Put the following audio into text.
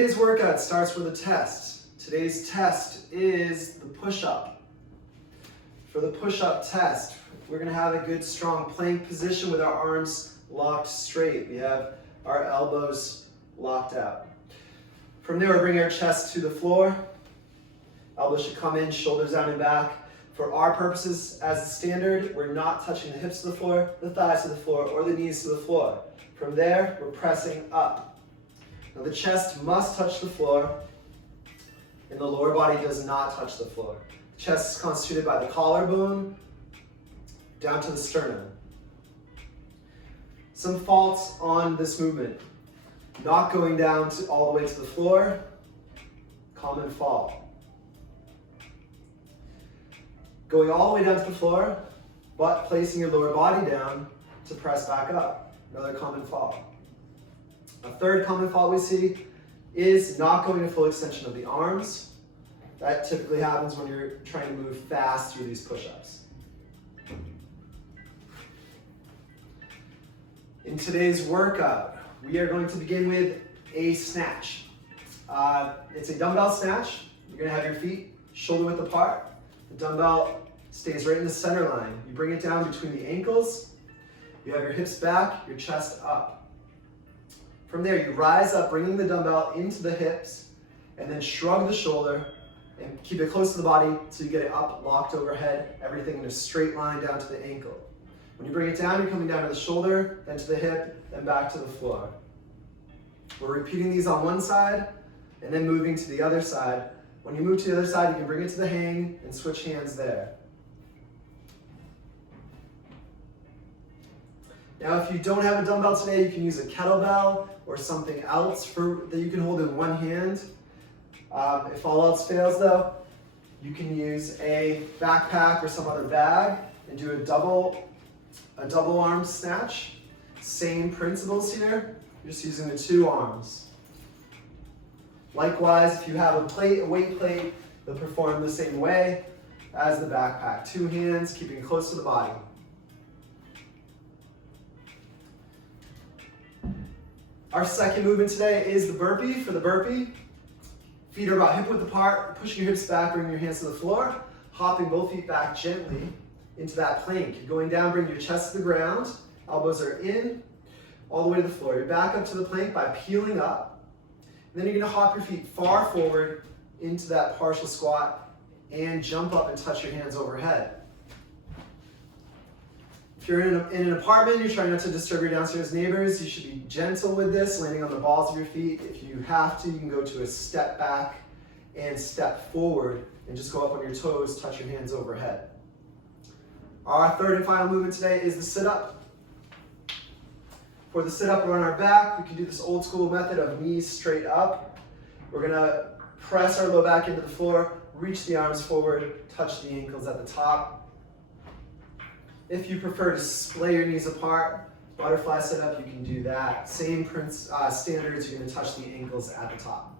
Today's workout starts with a test. Today's test is the push-up. For the push-up test, we're going to have a good strong plank position with our arms locked straight. We have our elbows locked out. From there, we'll bring our chest to the floor. Elbows should come in, shoulders down and back. For our purposes, as a standard, we're not touching the hips to the floor, the thighs to the floor, or the knees to the floor. From there, we're pressing up. Now the chest must touch the floor, and the lower body does not touch the floor. The chest is constituted by the collarbone down to the sternum. Some faults on this movement. Not going down all the way to the floor, common fault. Going all the way down to the floor, but placing your lower body down to press back up, another common fault. A third common fault we see is not going to full extension of the arms. That typically happens when you're trying to move fast through these push-ups. In today's workout, we are going to begin with a snatch. It's a dumbbell snatch. You're going to have your feet shoulder width apart. The dumbbell stays right in the center line. You bring it down between the ankles. You have your hips back, your chest up. From there, you rise up, bringing the dumbbell into the hips, and then shrug the shoulder and keep it close to the body so you get it up, locked overhead, everything in a straight line down to the ankle. When you bring it down, you're coming down to the shoulder, then to the hip, then back to the floor. We're repeating these on one side, and then moving to the other side. When you move to the other side, you can bring it to the hang and switch hands there. Now, if you don't have a dumbbell today, you can use a kettlebell or something else that you can hold in one hand. If all else fails though, you can use a backpack or some other bag and do a double arm snatch. Same principles here, you're just using the two arms. Likewise, if you have a weight plate, they'll perform the same way as the backpack. Two hands, keeping it close to the body. Our second movement today is the burpee. For the burpee, feet are about hip width apart, pushing your hips back, bringing your hands to the floor, hopping both feet back gently into that plank. You're going down, bring your chest to the ground, elbows are in, all the way to the floor. You're back up to the plank by peeling up. And then you're gonna hop your feet far forward into that partial squat and jump up and touch your hands overhead. If you're in an apartment, you're trying not to disturb your downstairs neighbors, you should be gentle with this, landing on the balls of your feet. If you have to, you can go to a step back and step forward and just go up on your toes, touch your hands overhead. Our third and final movement today is the sit-up. For the sit-up, we're on our back. We can do this old school method of knees straight up. We're gonna press our low back into the floor, reach the arms forward, touch the ankles at the top. If you prefer to splay your knees apart, butterfly sit-up, you can do that. Same standards, you're gonna touch the ankles at the top.